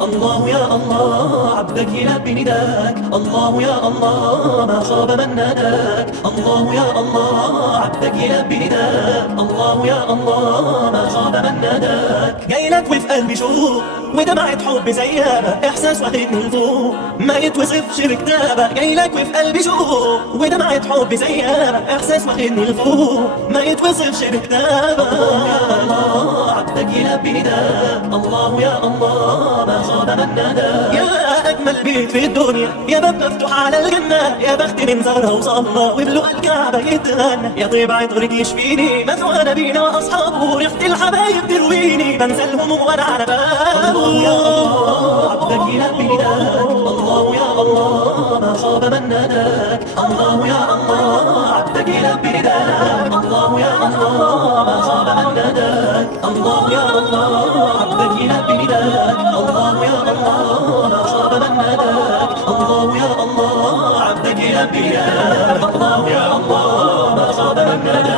الله يا الله عبدك يلبي نداك، الله يا الله ما خاب من ناداك، الله يا الله عبدك يلبي نداك، الله يا الله ما خاب من ناداك. جايلك وفي قلبي شوق ودمعة حب زيابة، احساس واخدني لفوق ما يتوصفش بكتابة. جايلك وفي قلبي شوق ودمعة حب زيابة، احساس واخدني لفوق ما يتوصفش بكتابة. الله يا الله عبدك يلبي نداك، الله يا الله ما خاب من ناداك. يا أجمل بيت في الدنيا، يا باب مفتوح على الجنة، يا بخت من زارها وصلى وبلوق الكعبة يتهنى. يا طيب عطرك يشفيني مثوى نبينا وأصحابه، ريحة الحبايب ترويني بنسى الهموم وأنا على بابه. الله يا الله عبدك يلبي نداك، الله يا الله ما خاب من ناداك، الله يا الله عبدك يلبي نداك، الله يا الله ما خاب من ناداك، الله يا الله عبدك يلبي نداك، الله يا الله ما خاب من ناداك، الله يا الله عبدك يلبي نداك، الله يا الله ما خاب من ناداك.